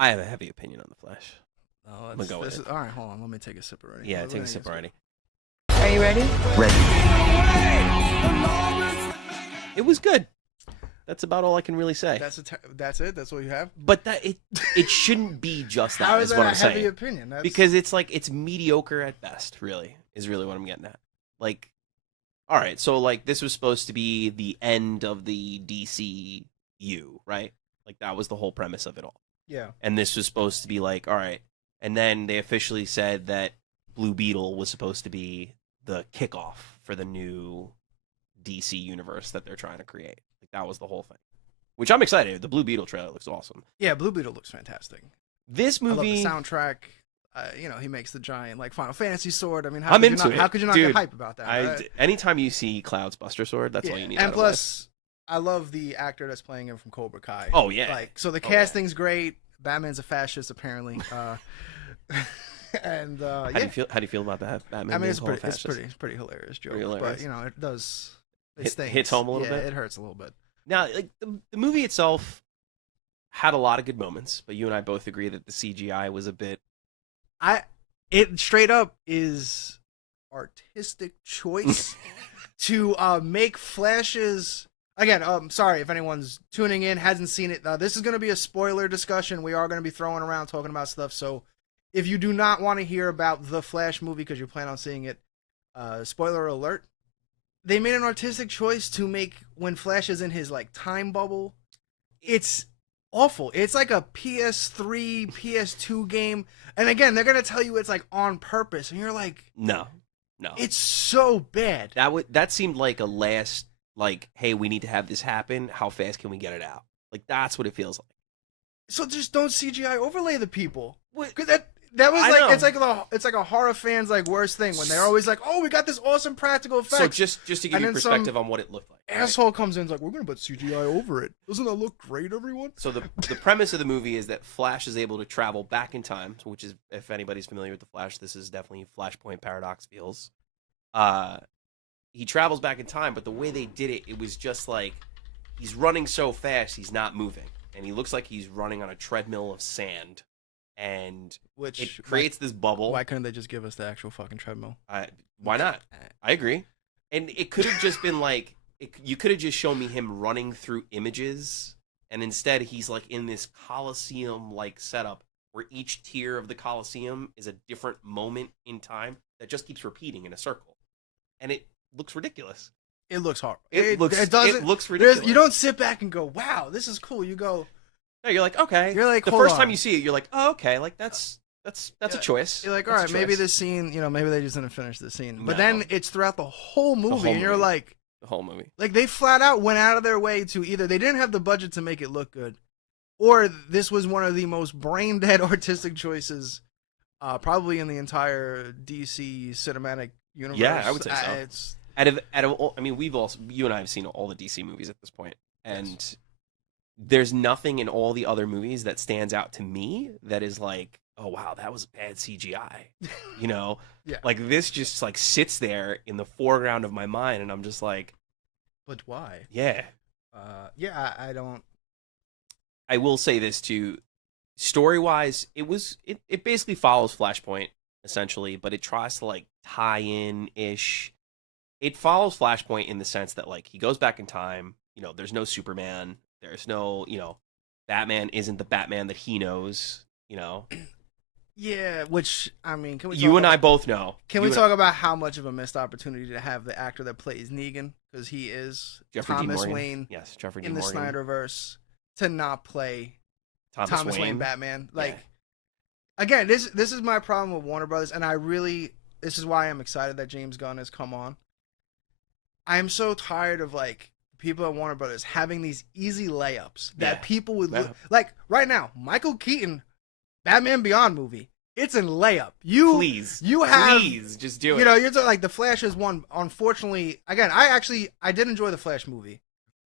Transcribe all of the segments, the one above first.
I have a heavy opinion on the Flash. Oh, I'm gonna go with it. all right, hold on. Let me take a sip already. Yeah, take a sip already. Are you ready? Ready. It was good. That's about all I can really say. That's it. That's what you have. But that it shouldn't be just that. How is is that what a I'm heavy saying. opinion? Because it's like it's mediocre at best. Really, is really what I'm getting at. Like, all right, so like this was supposed to be the end of the DCU, right? Like that was the whole premise of it all. Yeah. And this was supposed to be like, all right, and then they officially said that Blue Beetle was supposed to be the kickoff for the new DC universe that they're trying to create. Like that was the whole thing, which I'm excited. The Blue Beetle trailer looks awesome. Yeah, Blue Beetle looks fantastic. This movie, I love the soundtrack. He makes the giant like Final Fantasy sword. I mean, I'm into it. How could you not Dude, get hype about that? Anytime you see Cloud's Buster Sword, that's all you need. And plus, I love the actor that's playing him from Cobra Kai. Oh yeah. Like so, the casting's great. Batman's a fascist apparently. And how do you feel about that? Batman I mean, being it's pretty hilarious joke. Pretty hilarious. But it does hits home a little bit. It hurts a little bit. Now, like the movie itself had a lot of good moments, but you and I both agree that the CGI was a bit. It straight up is artistic choice to make Flashes. Again, sorry if anyone's tuning in hasn't seen it. This is going to be a spoiler discussion. We are going to be throwing around talking about stuff. So if you do not want to hear about the Flash movie because you plan on seeing it, spoiler alert. They made an artistic choice to make when Flash is in his like time bubble. It's awful. It's like a PS3, PS2 game. And again, they're gonna tell you it's like on purpose, and you're like, no, it's so bad. That seemed like a last, like, hey, we need to have this happen. How fast can we get it out? Like that's what it feels like. So just don't CGI overlay the people. What? Because that was like know. it's like a horror fan's like worst thing when they're always like, oh, we got this awesome practical effects. So just to give you perspective on what it looked like. Asshole comes in and is like, we're gonna put CGI over it. Doesn't that look great, everyone? So the premise of the movie is that Flash is able to travel back in time, which is, if anybody's familiar with the Flash, this is definitely Flashpoint Paradox feels. He travels back in time, but the way they did it, it was just like he's running so fast he's not moving, and he looks like he's running on a treadmill of sand, and it creates this bubble. Why couldn't they just give us the actual fucking treadmill? Why not? I agree. And it could have just been like. You could have just shown me him running through images, and instead he's like in this Coliseum-like setup where each tier of the Coliseum is a different moment in time that just keeps repeating in a circle, and it looks ridiculous. It looks horrible. It looks ridiculous. You don't sit back and go, "Wow, this is cool." You go, no, you're like, okay. You're like, the first time you see it, you're like, oh, okay, like that's a choice. You're like, all right, maybe this scene, maybe they just didn't finish the scene, but No. then it's throughout the whole movie, and you're like. The whole movie. Like, they flat out went out of their way to either they didn't have the budget to make it look good, or this was one of the most brain-dead artistic choices probably in the entire DC cinematic universe. Yeah, I would say so. It's... I mean, you and I have seen all the DC movies at this point, and there's nothing in all the other movies that stands out to me that is like, oh, wow, that was bad CGI, Yeah. Like, this just, like, sits there in the foreground of my mind, and I'm just like... But why? Yeah. I don't... I will say this, too. Story-wise, it basically follows Flashpoint, essentially, but it tries to, like, tie in-ish. It follows Flashpoint in the sense that, like, he goes back in time, there's no Superman, there's no, Batman isn't the Batman that he knows, Yeah, which, I mean, can we you and I both know. Can we talk about how much of a missed opportunity to have the actor that plays Negan, because he is Jeffrey D. Thomas Morgan. Wayne Yes, Jeffrey D. in the Morgan. Snyderverse, to not play Thomas Wayne Batman? Like, again, this is my problem with Warner Brothers, and this is why I'm excited that James Gunn has come on. I am so tired of, like, people at Warner Brothers having these easy layups that people would like right now. Michael Keaton, Batman Beyond movie, it's in layup. Please just do it. You're talking like the Flash is one. Unfortunately, again, I did enjoy the Flash movie.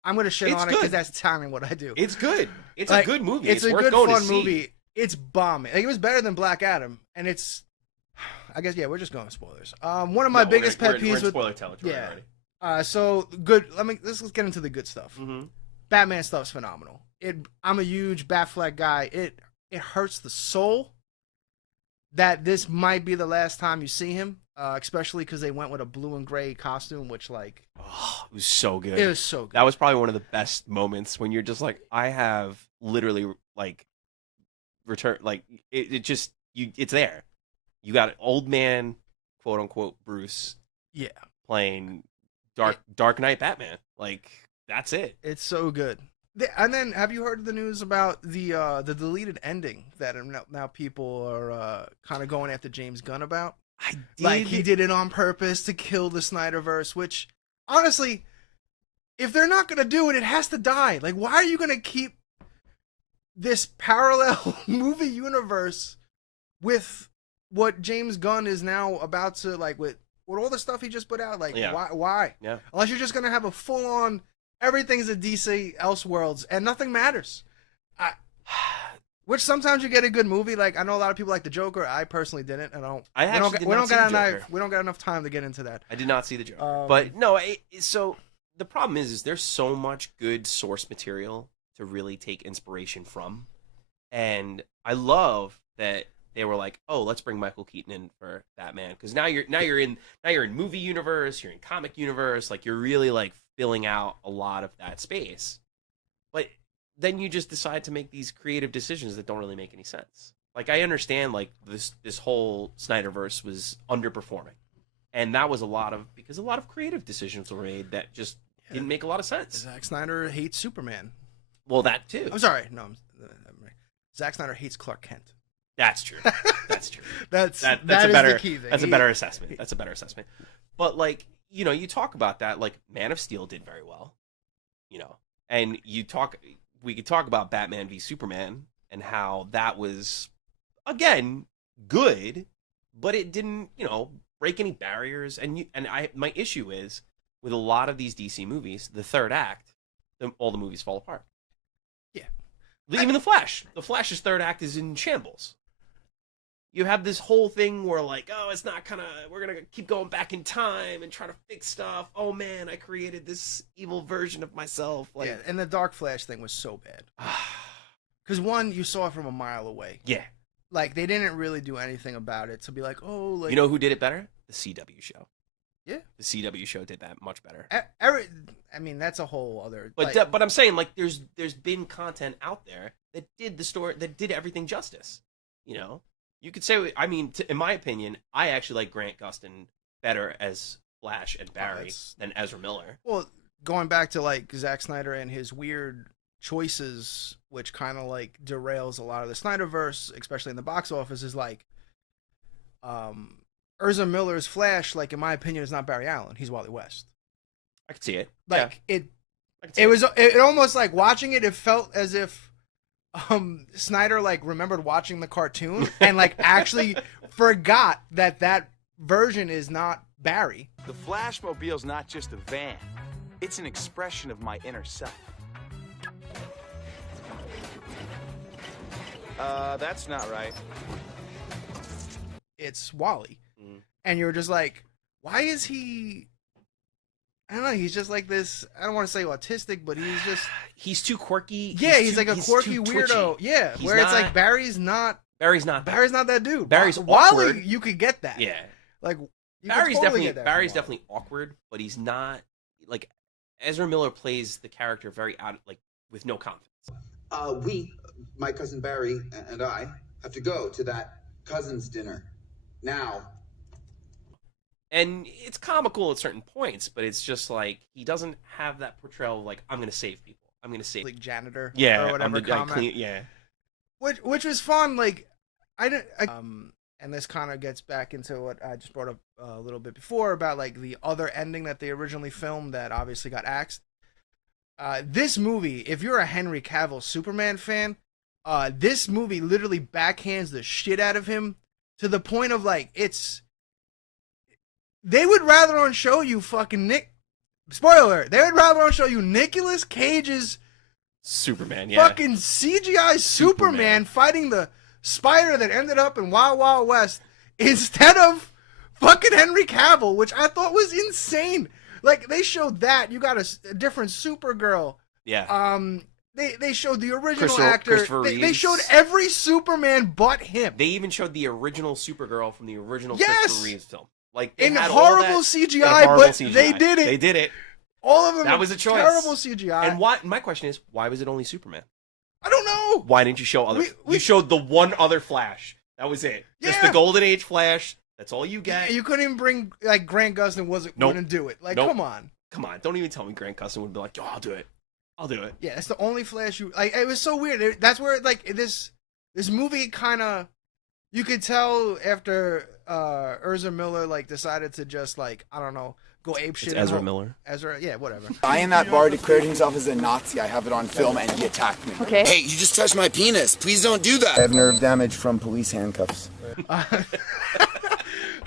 I'm gonna shit on it because that's telling what I do. It's good. It's a good movie. It's a worth good going fun to see. movie. It's bombing. Like, it was better than Black Adam, and it's. I guess we're just going to spoilers. One of my biggest pet peeves with spoiler territory already. So good. Let's get into the good stuff. Mm-hmm. Batman stuff's phenomenal. I'm a huge Batfleck guy. it hurts the soul that this might be the last time you see him, especially because they went with a blue and gray costume, which like it was so good. It was so good. That was probably one of the best moments when you're just like, I have literally like return, like it just it's there. You got an old man, quote unquote, Bruce, playing Dark Knight Batman. Like that's it. It's so good. And then, have you heard the news about the deleted ending that now people are kind of going after James Gunn about? I did. Like he did it on purpose to kill the Snyderverse. Which, honestly, if they're not gonna do it, it has to die. Like, why are you gonna keep this parallel movie universe with what James Gunn is now about to like with all the stuff he just put out? Like, why? Yeah. Unless you're just gonna have a full on. Everything's a DC Elseworlds, and nothing matters. Which sometimes you get a good movie. Like I know a lot of people like the Joker. I personally didn't. We don't got enough time to get into that. I did not see the Joker, but no. So the problem is there's so much good source material to really take inspiration from, and I love that they were like, oh, let's bring Michael Keaton in for Batman because now you're in movie universe, you're in comic universe, like you're really like filling out a lot of that space. But then you just decide to make these creative decisions that don't really make any sense. Like I understand like this whole Snyderverse was underperforming. And that was because a lot of creative decisions were made that just didn't make a lot of sense. Zack Snyder hates Superman. Well, that too. I'm sorry. No, Zack Snyder hates Clark Kent. That's true. That's true. That's a better key thing. That's a better assessment. That's a better assessment. But like, you know, you talk about that, like Man of Steel did very well, you know, and we could talk about Batman v Superman and how that was, again, good, but it didn't, you know, break any barriers. My issue is with a lot of these DC movies, the third act, all the movies fall apart. Yeah. Even The Flash. The Flash's third act is in shambles. You have this whole thing where like, oh, it's not we're going to keep going back in time and try to fix stuff. Oh man, I created this evil version of myself. Like, yeah, and the Dark Flash thing was so bad. Because one, you saw it from a mile away. Yeah. Like, they didn't really do anything about it to be like, oh, like... You know who did it better? The CW show. Yeah. The CW show did that much better. I mean, that's a whole other... But I'm saying, like, there's been content out there that did the story, that did everything justice. You know? You could say, I mean, in my opinion, I actually like Grant Gustin better as Flash and Barry than Ezra Miller. Well, going back to, like, Zack Snyder and his weird choices, which kind of, like, derails a lot of the Snyderverse, especially in the box office, is, like, Ezra Miller's Flash, like, in my opinion, is not Barry Allen. He's Wally West. I could see it. Like, yeah. It almost, like, watching it felt as if Snyder like remembered watching the cartoon and like actually forgot that version is not Barry. The Flashmobile's not just a van. It's an expression of my inner self. That's not right. It's Wally. And you're just like, why is he... I don't know, he's just like this, I don't want to say autistic, but he's too quirky. Yeah, he's like a quirky weirdo. Yeah, he's where it's like Barry's not that dude. Barry's Wally, awkward. you could get that. Yeah. Like Barry's definitely awkward, but he's not like Ezra Miller plays the character very with no confidence. My cousin Barry and I have to go to that cousin's dinner now. And it's comical at certain points, but it's just like he doesn't have that portrayal of like, I'm going to save people. I'm going to save like janitor, yeah, or whatever. Yeah, which was fun. Like and this kind of gets back into what I just brought up a little bit before about like the other ending that they originally filmed that obviously got axed. This movie, if you're a Henry Cavill Superman fan, this movie literally backhands the shit out of him to the point of like they would rather show you fucking spoiler, they would rather show you Nicolas Cage's Superman, yeah. Fucking CGI Superman fighting the spider that ended up in Wild Wild West instead of fucking Henry Cavill, which I thought was insane. Like, they showed that. You got a different Supergirl. Yeah. they showed the original Christopher They Reeves. showed every Superman but him. They even showed the original Supergirl from the original Yes! Christopher Reeves film. Like they In had horrible all that, CGI, in horrible but CGI. they did it. They did it. All of them That are was a choice. terrible CGI. And why? My question is, why was it only Superman? I don't know. Why didn't you show other? We you showed the one other Flash. That was it. Just the Yeah. Golden Age Flash. That's all you get. You couldn't even bring like Grant Gustin wouldn't do it. Like, Nope. come on. Come on, don't even tell me Grant Gustin would be like, "Yo, I'll do it. I'll do it." Yeah, it's the only Flash you like. It was so weird. That's where like this movie kind of you could tell after Ezra Miller like decided to just like I don't know go ape shit. It's and Ezra hope- Miller. Ezra, yeah, whatever. guy in that bar declared himself as a Nazi. I have it on film, and he attacked me. Okay. Hey, you just touched my penis. Please don't do I that. have nerve damage from police handcuffs.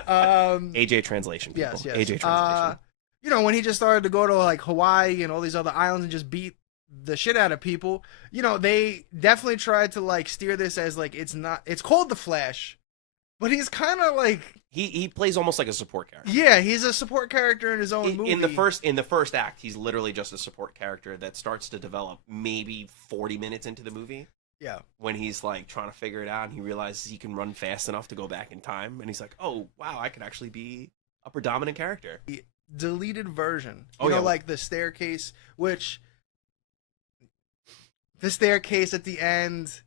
AJ translation. People. Yes, yes. AJ translation. You know, when he just started to go to like Hawaii and all these other islands and just beat the shit out of people, you know, they definitely tried to like steer this as like it's called the Flash, but he's kind of like He plays almost like a support character. yeah, he's a support character in his own movie. In the first act, he's literally just a support character that starts to develop maybe 40 minutes into the movie. Yeah. When he's like trying to figure it out and he realizes he can run fast enough to go back in time and he's like, "Oh, wow, I could actually be a predominant character." The deleted version. Oh, You know, yeah. like the staircase, which the staircase at the end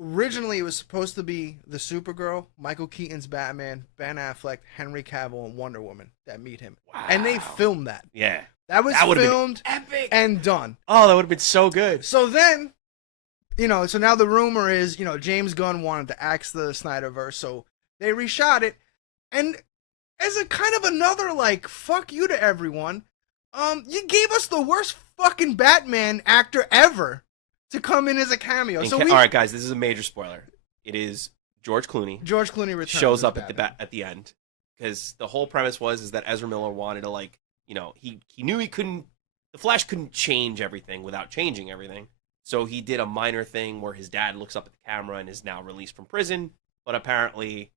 originally it was supposed to be the Supergirl, Michael Keaton's Batman, Ben Affleck, Henry Cavill, and Wonder Woman that meet him. Wow. And they filmed that. Yeah. That was That would've been filmed epic. and done. Oh, that would have been so good. So then, you know, so now the rumor is, you know, James Gunn wanted to axe the Snyderverse, so they reshot it. And as a kind of another, like, fuck you to everyone, you gave us the worst fucking Batman actor ever to come in as a cameo. And So all right, guys, this is a major spoiler. It is George Clooney George Clooney returns shows as up at Batman. at the end because the whole premise was that Ezra Miller wanted to like, you know, he knew he couldn't, the Flash couldn't change everything without changing everything. So he did a minor thing where his dad looks up at the camera and is now released from prison, but apparently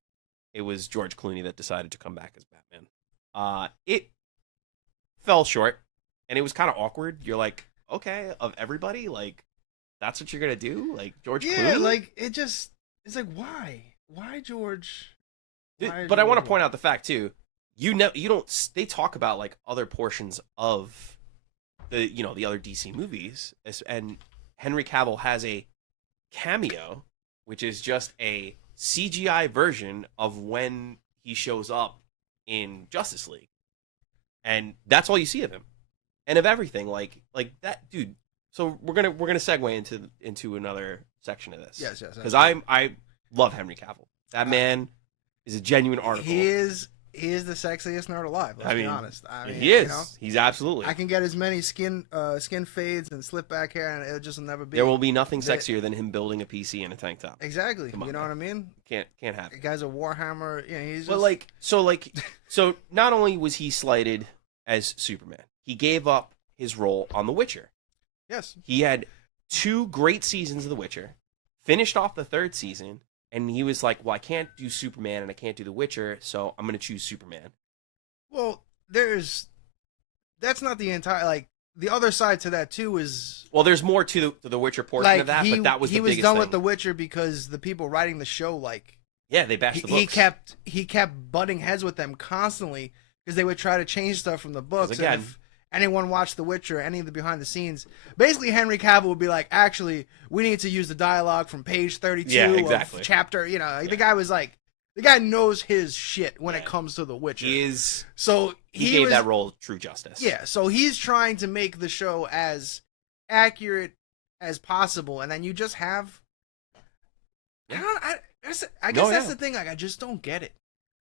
it was George Clooney that decided to come back as Batman. It fell short, and it was kind of awkward. You're like, okay, of everybody, like, that's what you're gonna do, like George Yeah, Clooney. like, it's like, why? Why George? Why But I want to George? point out the fact too. You don't. They talk about like other portions of the the other DC movies, and Henry Cavill has a cameo, which is just a CGI version of when he shows up in Justice League, and that's all you see of him, and of everything like that, dude. So we're gonna segue into another section of this. Yes, Because I love Henry Cavill. That man is a genuine article. He is the sexiest nerd alive. Let's I be mean, honest. I mean, he is. You know, He's absolutely. I can get as many skin fades and slip back hair, and it'll just never be. There will be nothing the- sexier than him building a PC in a tank top. Exactly. Come on, You know man. what I mean? Can't have The it. guy's a Warhammer. Yeah, he's just But so not only was he slighted as Superman, he gave up his role on The Witcher. yes. He had 2 great seasons of The Witcher, finished off the 3rd season, and he was like, "Well, I can't do Superman and I can't do The Witcher, so I'm going to choose Superman." Well, that's not the entire like the other side to that too is Well, there's more to the Witcher portion like of that, but that was he the was biggest done thing. with The Witcher because the people writing the show like Yeah, they bashed the books. he kept butting heads with them constantly because they would try to change stuff from the books. again- And if anyone watched The Witcher, any of the behind the scenes, basically Henry Cavill would be like, actually, we need to use the dialogue from page 32 Yeah, exactly. of chapter. You know, Yeah. the guy was like, the guy knows his shit when it Yeah. comes to The Witcher. He is. So He gave was, that role true justice. Yeah, so he's trying to make the show as accurate as possible, and then you just have. Yeah. I guess No, that's yeah. the thing. Like, I just don't get it.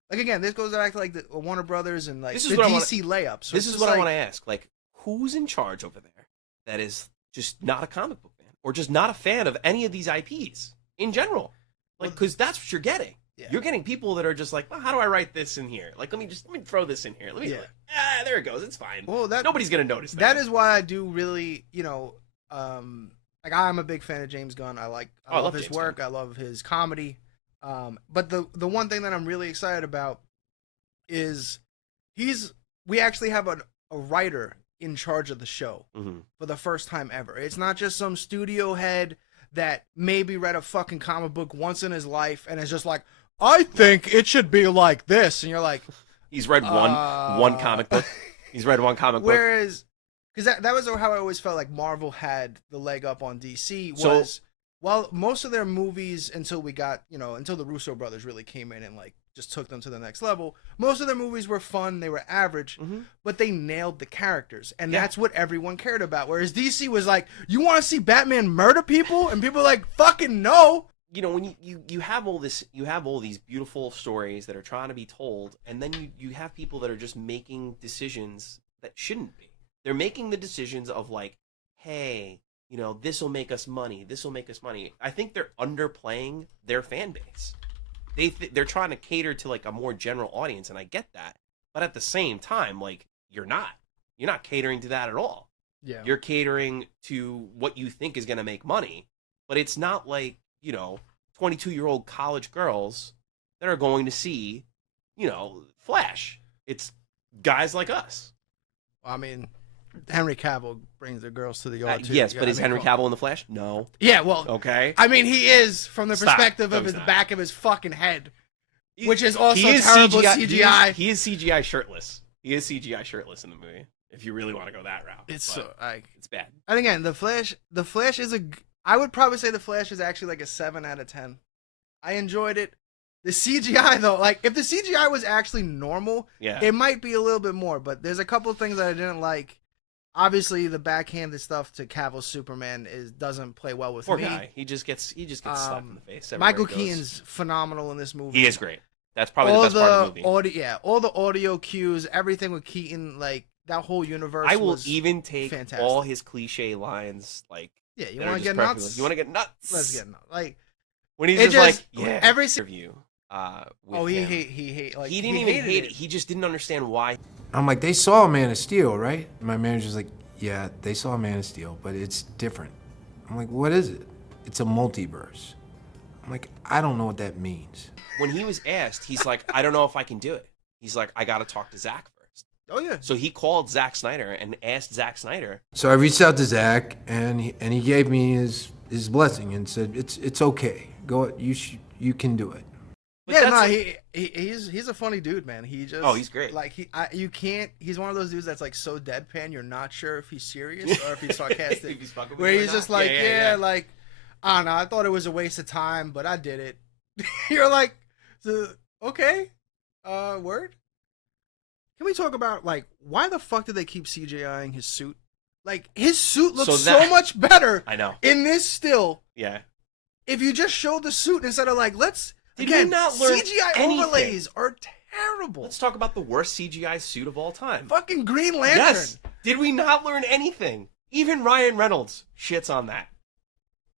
Like again, this goes back to like the Warner Brothers and like This is the what I DC layups. So This it's is just what I like- want to ask. Like, who's in charge over there that is just not a comic book fan or just not a fan of any of these IPs in general? Like, because that's what you're getting. Yeah. You're getting people that are just like, well, how do I write this in here? Like, let me throw this in here. Let me, there it goes. It's fine. Well, that Nobody's gonna notice that. that is why I do really, like I'm a big fan of James Gunn. I I love love his James work. I love his comedy. But the one thing that I'm really excited about is we actually have a writer in charge of the show Mm-hmm. for the first time ever. It's not just some studio head that maybe read a fucking comic book once in his life and is just like, I think it should be like this. And you're like, He's read one comic book. He's read one comic book. whereas, because that was how I always felt like Marvel had the leg up on DC was, well, most of their movies until we got, until the Russo brothers really came in and like just took them to the next level, most of their movies were fun, they were average, but they nailed the characters, and that's what everyone cared about. Whereas DC was like, you want to see Batman murder people? And people are like, fucking no. When you have all this, you have all these beautiful stories that are trying to be told, and then you have people that are just making decisions that shouldn't be. They're making the decisions of like, hey, this will make us money. This will make us money. I think they're underplaying their fan base. They're trying to cater to like a more general audience, and I get that. But at the same time, like, you're not catering to that at all. Yeah. You're catering to what you think is going to make money, but it's not like, 22-year-old college girls that are going to see, Flash. It's guys like us. I mean, Henry Cavill brings the girls to the yard too. Yes, but is Henry Cavill in the Flash? No. Yeah, well, Okay. I mean, he is from the Stop. perspective No, of he's the not. back of his fucking head, which is also He is terrible CGI. He is CGI shirtless. He is CGI shirtless in the movie. If you really want to go that route, It's But it's bad. and again, the Flash is I would probably say the Flash is actually like a 7 out of 10. I enjoyed it. The CGI though, like if the CGI was actually normal, Yeah. it might be a little bit more. But there's a couple of things that I didn't like. Obviously, the backhanded stuff to Cavill's Superman doesn't play well with Poor me. guy. He just gets slapped in the face. Michael everywhere he goes. Keaton's phenomenal in this movie. He is great. That's probably the best part of the movie. All the audio cues, everything with Keaton, like that whole universe. I will was even take fantastic. all his cliche lines, like Yeah, you that are want to just get perfect. nuts? You want to get nuts? Let's get nuts. Like when he's it just like, just- yeah, every interview. oh, He he didn't even hated hate it. He just didn't understand why. I'm like, they saw Man of Steel, right? My manager's like, yeah, they saw Man of Steel, but it's different. I'm like, what is it? It's a multiverse. I'm like, I don't know what that means. When he was asked, he's like, I don't know if I can do it. He's like, I got to talk to Zack first. Oh yeah. So he called Zack Snyder and asked Zack Snyder. So I reached out to Zach, and he gave me his blessing and said, it's okay. Go, you can do it. But Yeah, that's no, like- he's a funny dude, man. He just Oh, he's great. Like you can't. He's one of those dudes that's like so deadpan. You're not sure if he's serious or if he's sarcastic. If he's fucking with where you or he's not. just like, Yeah. like, I don't know. I thought it was a waste of time, but I did it. You're like, okay, word. Can we talk about like why the fuck did they keep CGIing his suit? Like his suit looks so much better. I know. In this still. Yeah. If you just showed the suit instead of like, Did again, we not learn CGI anything? overlays are terrible. Let's talk about the worst CGI suit of all time. Fucking Green Lantern. Yes. Did we not learn anything? Even Ryan Reynolds shits on that.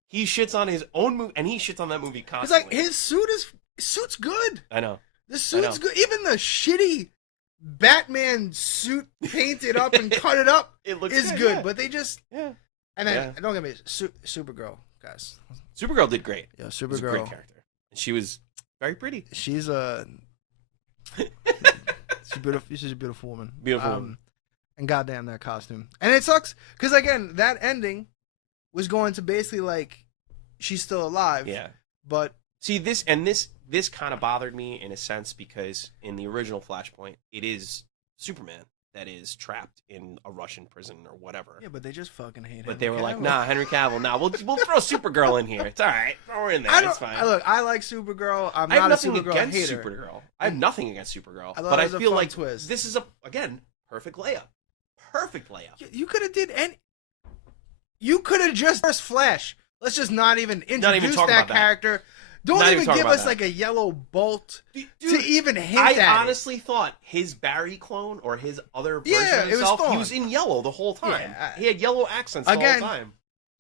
He shits on his own movie, and he shits on that movie It's constantly. like his suit's good. I know. The suit's good. Even the shitty Batman suit painted up and cut it up It looks is good, good. yeah. But they just Yeah. and then Yeah. don't get me Supergirl, guys. Supergirl did great. Yeah, She was a great Supergirl. character. And she was very pretty. She's beautiful. She's a beautiful woman. Beautiful woman. And goddamn that costume. And it sucks because again, that ending was going to basically like she's still alive. Yeah. But See, this kind of bothered me in a sense because in the original Flashpoint, it is Superman that is trapped in a Russian prison or whatever. yeah, but they just fucking hate him. But they were like, nah, Henry Cavill, nah, we'll throw Supergirl in here. It's all right. Throw her in there. It's fine. I like Supergirl. I'm I have not a nothing Supergirl against hater. Supergirl. I have nothing against Supergirl. I thought But it I was a feel fun like twist. this is again, perfect layup. Perfect layup. You could have did any. You could have just first Flash. Let's just not even introduce talk that about that. character. Don't Not even even talk give about us that. like a yellow bolt Dude, to even hint at I it. honestly thought his Barry clone or his other version Yeah, of it was himself, he fun. was in yellow the whole time. Yeah, he had yellow accents the Again, whole time.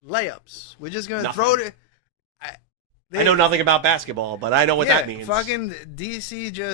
Layups. We're just gonna Nothing. throw it. I know nothing about basketball, but I know what that means. Fucking DC just.